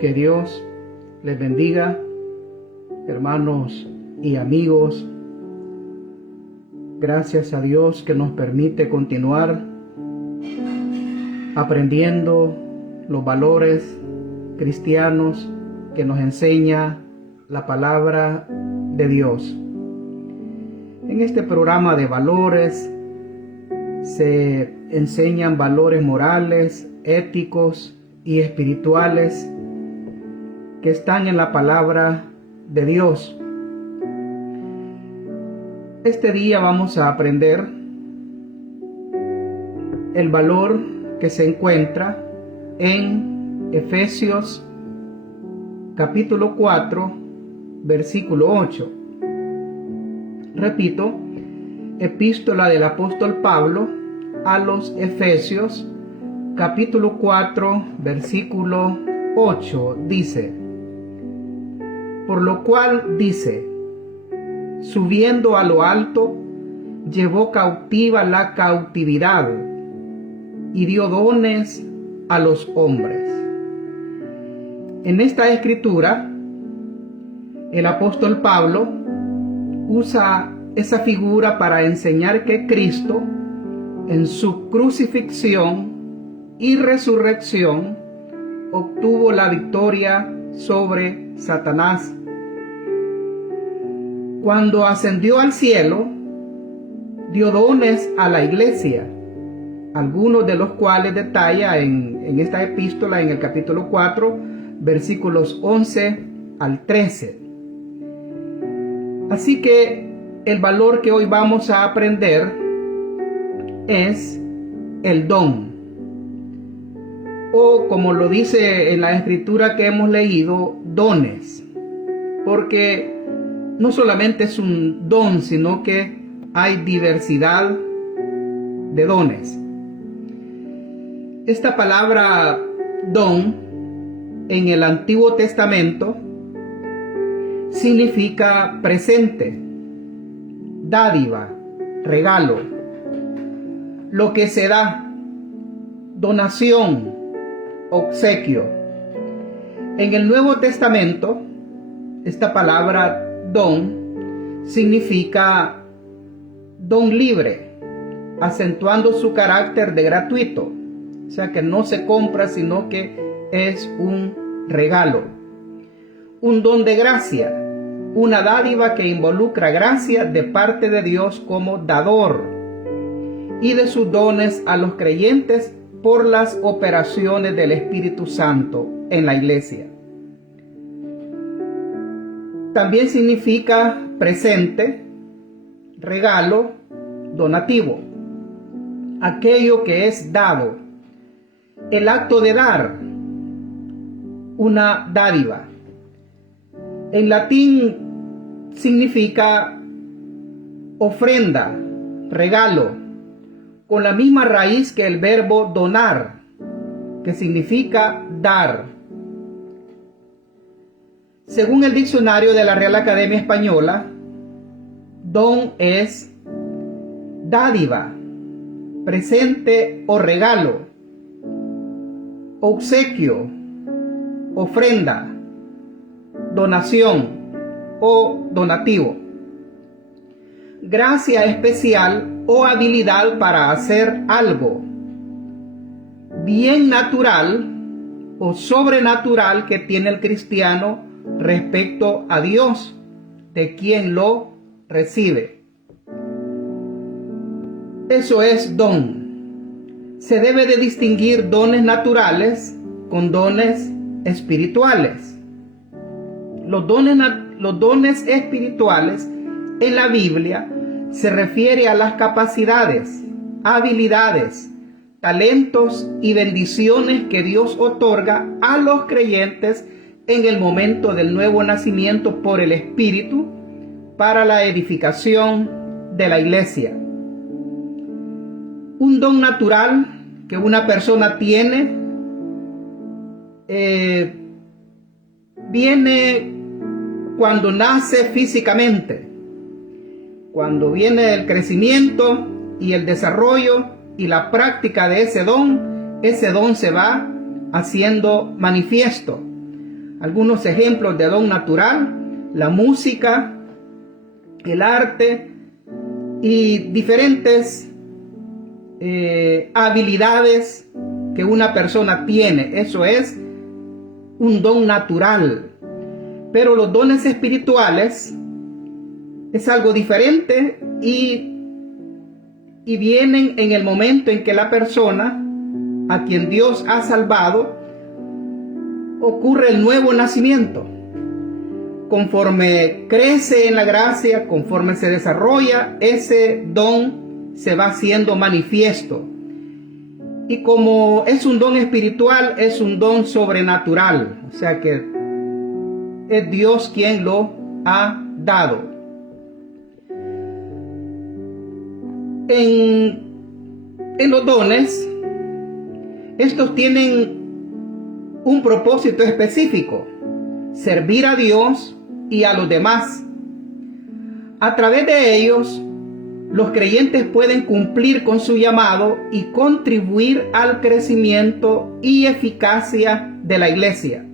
Que Dios les bendiga, hermanos y amigos. Gracias a Dios que nos permite continuar aprendiendo los valores cristianos que nos enseña la palabra de Dios. En este programa de valores se enseñan valores morales, éticos y espirituales que están en la palabra de Dios. Este día vamos a aprender el valor que se encuentra en Efesios capítulo 4, versículo 8. Repito, epístola del apóstol Pablo a los Efesios capítulo 4, versículo 8, dice: por lo cual dice, subiendo a lo alto, llevó cautiva la cautividad y dio dones a los hombres. En esta escritura, el apóstol Pablo usa esa figura para enseñar que Cristo, en su crucifixión y resurrección, obtuvo la victoria sobre Satanás. Cuando ascendió al cielo, dio dones a la iglesia, algunos de los cuales detalla en esta epístola en el capítulo 4, versículos 11 al 13. Así que el valor que hoy vamos a aprender es el don, o como lo dice en la escritura que hemos leído, dones, porque no solamente es un don, sino que hay diversidad de dones. Esta palabra don en el Antiguo Testamento significa presente, dádiva, regalo, lo que se da, donación, obsequio. En el Nuevo Testamento, esta palabra don significa don libre, acentuando su carácter de gratuito, o sea que no se compra, sino que es un regalo, un don de gracia, una dádiva que involucra gracia de parte de Dios como dador y de sus dones a los creyentes por las operaciones del Espíritu Santo en la iglesia. También significa presente, regalo, donativo, aquello que es dado, el acto de dar, una dádiva. En latín significa ofrenda, regalo, con la misma raíz que el verbo donar, que significa dar. Según el diccionario de la Real Academia Española, don es dádiva, presente o regalo, obsequio, ofrenda, donación o donativo, gracia especial o habilidad para hacer algo, bien natural o sobrenatural que tiene el cristiano respecto a Dios, de quien lo recibe. Eso es don. Se debe de distinguir dones naturales con dones espirituales. Los dones espirituales en la Biblia se refiere a las capacidades, habilidades, talentos y bendiciones que Dios otorga a los creyentes en el momento del nuevo nacimiento por el Espíritu para la edificación de la iglesia. Un don natural que una persona tiene viene cuando nace físicamente, cuando viene el crecimiento y el desarrollo y la práctica de ese don se va haciendo manifiesto. Algunos ejemplos de don natural: la música, el arte y diferentes habilidades que una persona tiene. Eso es un don natural. Pero los dones espirituales es algo diferente y vienen en el momento en que la persona a quien Dios ha salvado ocurre el nuevo nacimiento. Conforme crece en la gracia, conforme se desarrolla, ese don se va haciendo manifiesto. Y como es un don espiritual, es un don sobrenatural. O sea que es Dios quien lo ha dado. En los dones, estos tienen un propósito específico: servir a Dios y a los demás. A través de ellos, los creyentes pueden cumplir con su llamado y contribuir al crecimiento y eficacia de la iglesia.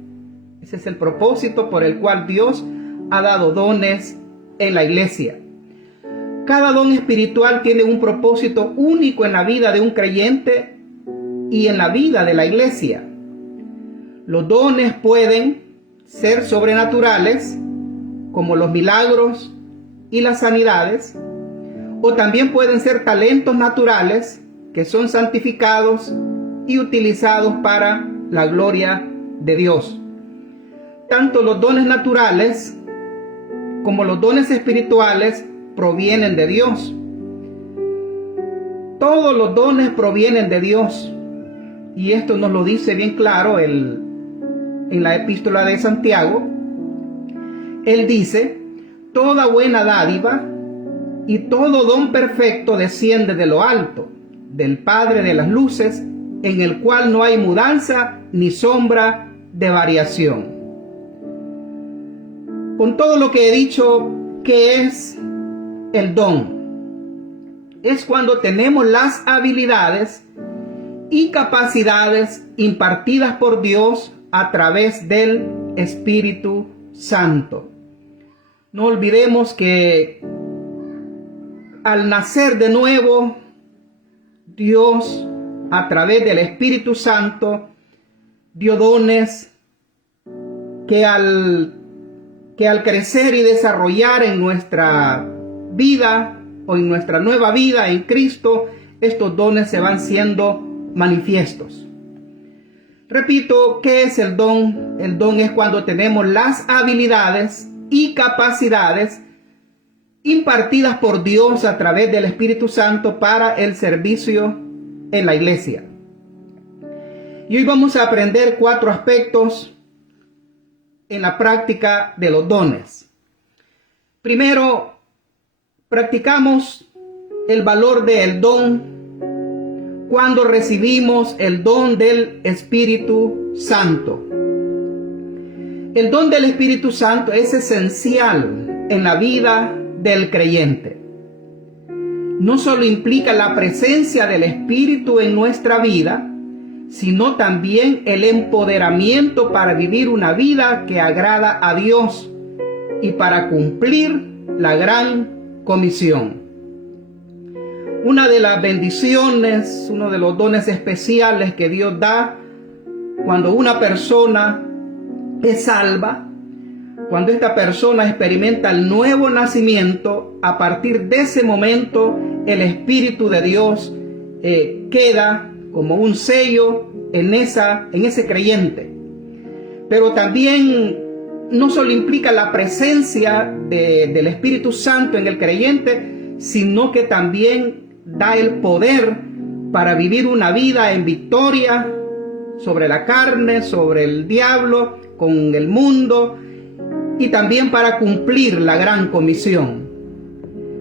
Ese es el propósito por el cual Dios ha dado dones en la iglesia. Cada don espiritual tiene un propósito único en la vida de un creyente y en la vida de la iglesia. Los dones pueden ser sobrenaturales, como los milagros y las sanidades, o también pueden ser talentos naturales que son santificados y utilizados para la gloria de Dios. Tanto los dones naturales como los dones espirituales provienen de Dios. Todos los dones provienen de Dios, y esto nos lo dice bien claro en la epístola de Santiago. Él dice: toda buena dádiva y todo don perfecto desciende de lo alto, del Padre de las luces, en el cual no hay mudanza ni sombra de variación. Con todo lo que he dicho, ¿qué es el don? Es cuando tenemos las habilidades y capacidades impartidas por Dios a través del Espíritu Santo. No olvidemos que al nacer de nuevo, Dios, a través del Espíritu Santo, dio dones que al crecer y desarrollar en nuestra vida o en nuestra nueva vida en Cristo, estos dones se van siendo manifiestos. Repito, ¿qué es el don? El don es cuando tenemos las habilidades y capacidades impartidas por Dios a través del Espíritu Santo para el servicio en la iglesia. Y hoy vamos a aprender 4 aspectos en la práctica de los dones. Primero, practicamos el valor del don cuando recibimos el don del Espíritu Santo. El don del Espíritu Santo es esencial en la vida del creyente. No solo implica la presencia del Espíritu en nuestra vida, sino también el empoderamiento para vivir una vida que agrada a Dios y para cumplir la gran comisión. Una de las bendiciones, uno de los dones especiales que Dios da cuando una persona es salva, cuando esta persona experimenta el nuevo nacimiento, a partir de ese momento el Espíritu de Dios queda como un sello en ese creyente. Pero también no solo implica la presencia del Espíritu Santo en el creyente, sino que también da el poder para vivir una vida en victoria sobre la carne, sobre el diablo, con el mundo, y también para cumplir la gran comisión.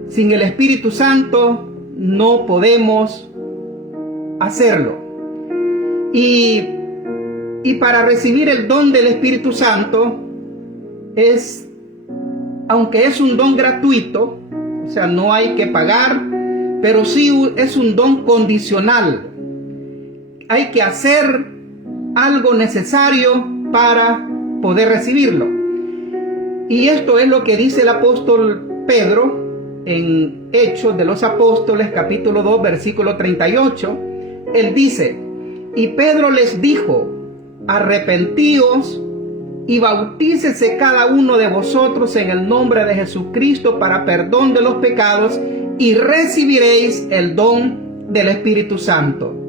Sin el Espíritu Santo no podemos hacerlo. Y para recibir el don del Espíritu Santo aunque es un don gratuito, o sea, no hay que pagar, pero sí es un don condicional. Hay que hacer algo necesario para poder recibirlo. Y esto es lo que dice el apóstol Pedro en Hechos de los Apóstoles, capítulo 2, versículo 38. Él dice: y Pedro les dijo: arrepentíos y bautícese cada uno de vosotros en el nombre de Jesucristo para perdón de los pecados, y recibiréis el don del Espíritu Santo.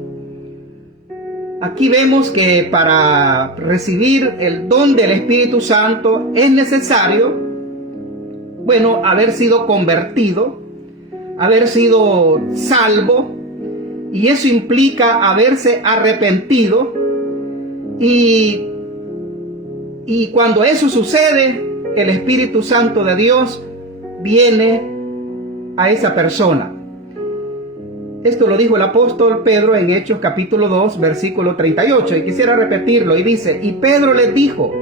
Aquí vemos que para recibir el don del Espíritu Santo es necesario, haber sido convertido, haber sido salvo, y eso implica haberse arrepentido. Y cuando eso sucede, el Espíritu Santo de Dios viene a esa persona. Esto lo dijo el apóstol Pedro en Hechos capítulo 2, versículo 38. Y quisiera repetirlo. Y dice: y Pedro les dijo: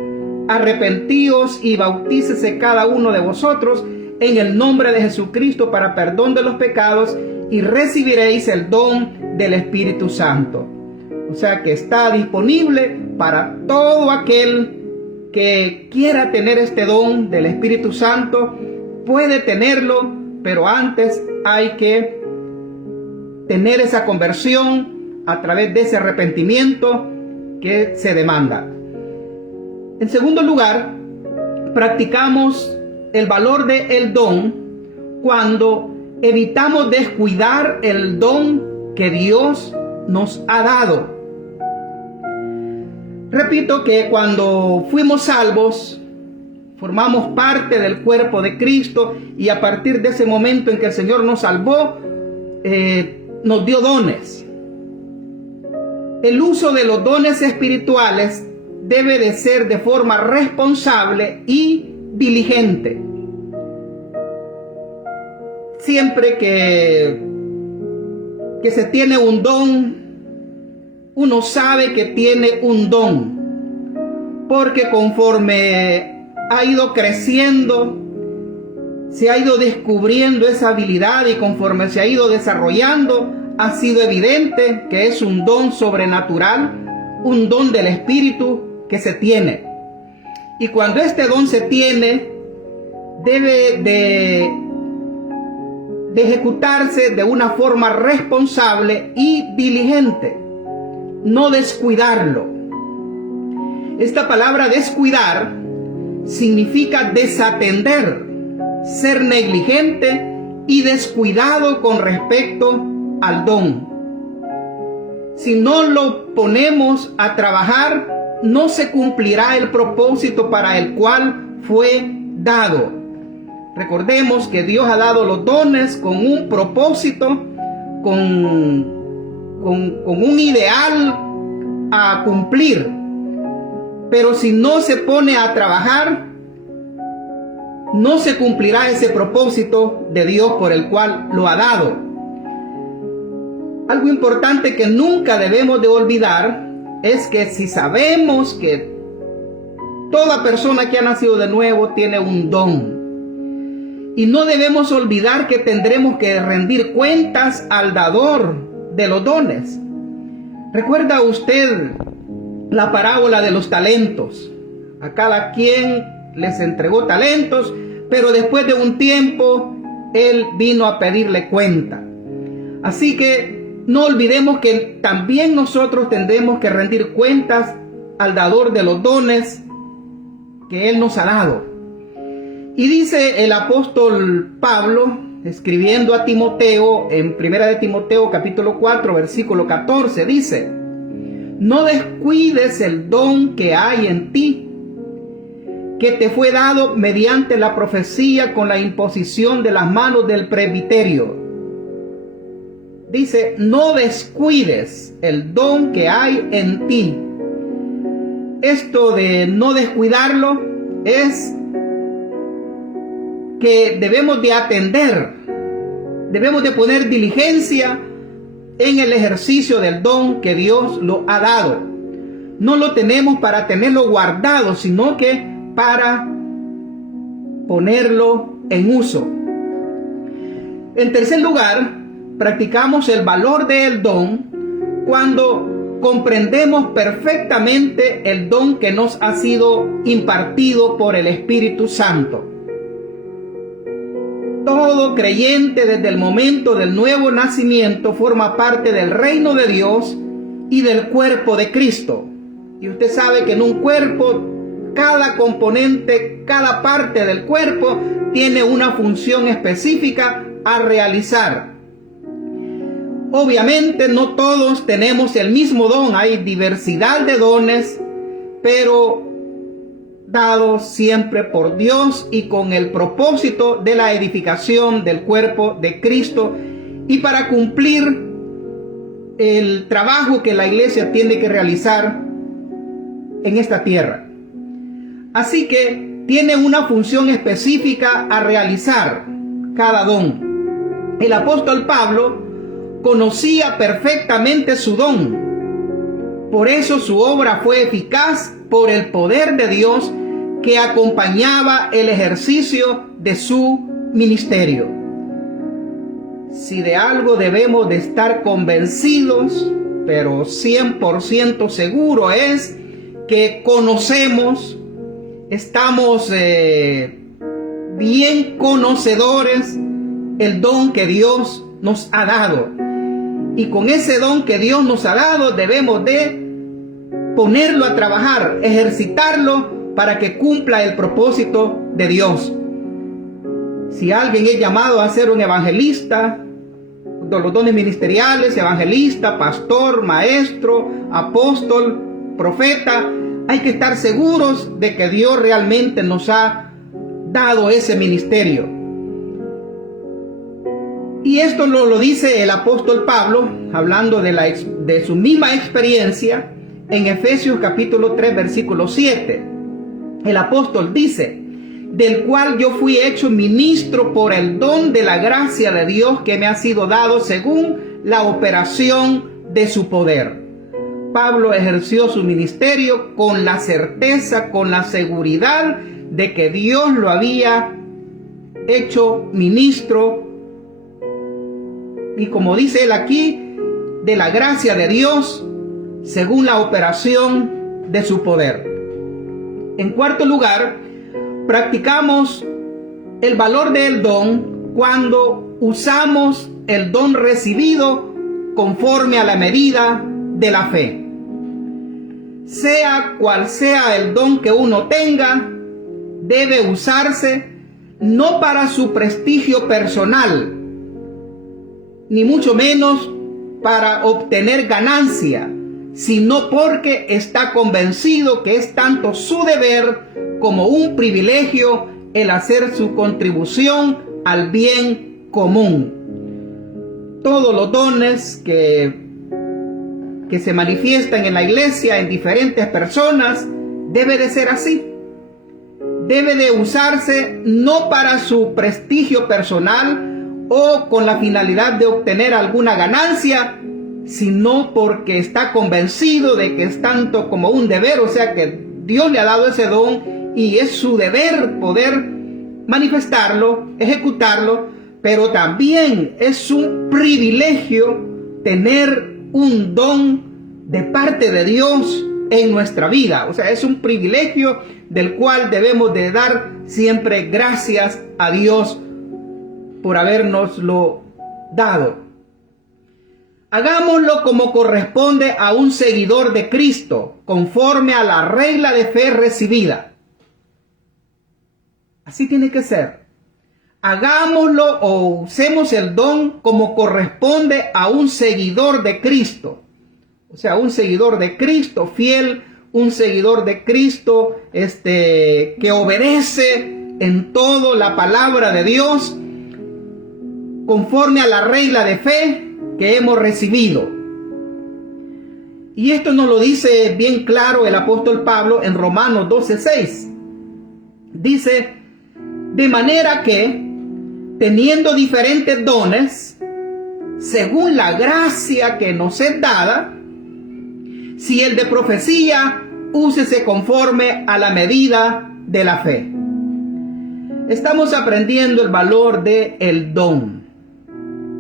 arrepentíos y bautícese cada uno de vosotros en el nombre de Jesucristo para perdón de los pecados, y recibiréis el don del Espíritu Santo. O sea que está disponible para todo aquel que quiera tener este don del Espíritu Santo. Puede tenerlo, pero antes hay que tener esa conversión a través de ese arrepentimiento que se demanda. En segundo lugar, practicamos el valor del don cuando evitamos descuidar el don que Dios nos ha dado. Repito que cuando fuimos salvos, formamos parte del cuerpo de Cristo, y a partir de ese momento en que el Señor nos salvó, nos dio dones. El uso de los dones espirituales debe de ser de forma responsable y diligente. Siempre que se tiene un don, uno sabe que tiene un don, porque conforme ha ido creciendo, se ha ido descubriendo esa habilidad, y conforme se ha ido desarrollando, ha sido evidente que es un don sobrenatural, un don del Espíritu que se tiene. Y cuando este don se tiene, debe de ejecutarse de una forma responsable y diligente, no descuidarlo. Esta palabra descuidar significa desatender, ser negligente y descuidado con respecto al don. Si no lo ponemos a trabajar, no se cumplirá el propósito para el cual fue dado. Recordemos que Dios ha dado los dones con un propósito, con un ideal a cumplir. Pero si no se pone a trabajar, no se cumplirá ese propósito de Dios por el cual lo ha dado. Algo importante que nunca debemos de olvidar es que si sabemos que toda persona que ha nacido de nuevo tiene un don, y no debemos olvidar que tendremos que rendir cuentas al dador de los dones. ¿Recuerda usted la parábola de los talentos? A cada quien les entregó talentos, pero después de un tiempo él vino a pedirle cuenta. Así que no olvidemos que también nosotros tendremos que rendir cuentas al dador de los dones que él nos ha dado. Y dice el apóstol Pablo, escribiendo a Timoteo, en 1 de Timoteo capítulo 4, versículo 14, dice: no descuides el don que hay en ti, que te fue dado mediante la profecía con la imposición de las manos del presbiterio. Dice: no descuides el don que hay en ti. Esto de no descuidarlo es que debemos de atender, debemos de poner diligencia en el ejercicio del don que Dios lo ha dado. No lo tenemos para tenerlo guardado, sino que para ponerlo en uso. En tercer lugar, practicamos el valor del don cuando comprendemos perfectamente el don que nos ha sido impartido por el Espíritu Santo. Todo creyente desde el momento del nuevo nacimiento forma parte del reino de Dios y del cuerpo de Cristo. Y usted sabe que en un cuerpo, cada componente, cada parte del cuerpo tiene una función específica a realizar. Obviamente no todos tenemos el mismo don, hay diversidad de dones, pero dados siempre por Dios y con el propósito de la edificación del cuerpo de Cristo y para cumplir el trabajo que la iglesia tiene que realizar en esta tierra. Así que tiene una función específica a realizar cada don. El apóstol Pablo conocía perfectamente su don. Por eso su obra fue eficaz por el poder de Dios que acompañaba el ejercicio de su ministerio. Si de algo debemos de estar convencidos, pero 100% seguro es que conocemos, estamos bien conocedores el don que Dios nos ha dado. Y con ese don que Dios nos ha dado debemos de ponerlo a trabajar, ejercitarlo para que cumpla el propósito de Dios. Si alguien es llamado a ser un evangelista, de los dones ministeriales, evangelista, pastor, maestro, apóstol, profeta, hay que estar seguros de que Dios realmente nos ha dado ese ministerio. Y esto lo dice el apóstol Pablo, hablando de su misma experiencia, en Efesios capítulo 3, versículo 7. El apóstol dice: del cual yo fui hecho ministro por el don de la gracia de Dios que me ha sido dado según la operación de su poder. Pablo ejerció su ministerio con la certeza, con la seguridad de que Dios lo había hecho ministro. Y como dice él aquí, de la gracia de Dios, según la operación de su poder. En cuarto lugar, practicamos el valor del don cuando usamos el don recibido conforme a la medida de la fe. Sea cual sea el don que uno tenga, debe usarse no para su prestigio personal, ni mucho menos para obtener ganancia, sino porque está convencido que es tanto su deber como un privilegio el hacer su contribución al bien común. Todos los dones que se manifiestan en la iglesia en diferentes personas debe de ser así. Debe de usarse no para su prestigio personal o con la finalidad de obtener alguna ganancia, sino porque está convencido de que es tanto como un deber, o sea que Dios le ha dado ese don y es su deber poder manifestarlo, ejecutarlo, pero también es un privilegio tener un don de parte de Dios en nuestra vida. O sea, es un privilegio del cual debemos de dar siempre gracias a Dios por habernoslo dado. Hagámoslo como corresponde a un seguidor de Cristo, conforme a la regla de fe recibida. Así tiene que ser. Hagámoslo o usemos el don como corresponde a un seguidor de Cristo. O sea, un seguidor de Cristo fiel, un seguidor de Cristo que obedece en todo la palabra de Dios, conforme a la regla de fe que hemos recibido. Y esto nos lo dice bien claro el apóstol Pablo en Romanos 12:6. Dice: de manera que, teniendo diferentes dones, según la gracia que nos es dada, si el de profecía, úsese conforme a la medida de la fe. Estamos aprendiendo el valor del don.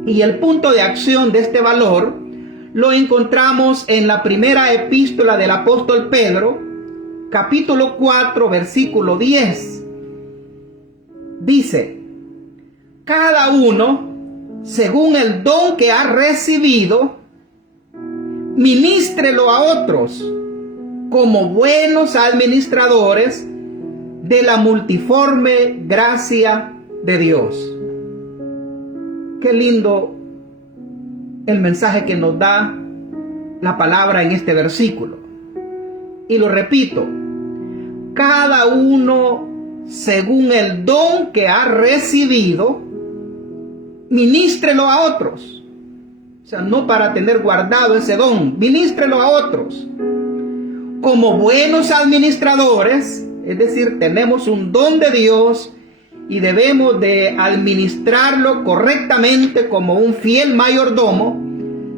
Y el punto de acción de este valor lo encontramos en la primera epístola del apóstol Pedro, capítulo 4, versículo 10. Dice: cada uno, según el don que ha recibido, ministrelo a otros como buenos administradores de la multiforme gracia de Dios. Qué lindo el mensaje que nos da la palabra en este versículo. Y lo repito: cada uno, según el don que ha recibido, ministrelo a otros. O sea, no para tener guardado ese don, ministrelo a otros como buenos administradores. Es decir, tenemos un don de Dios y debemos de administrarlo correctamente como un fiel mayordomo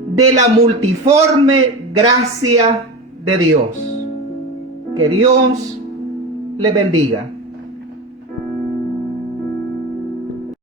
de la multiforme gracia de Dios. Que Dios les bendiga.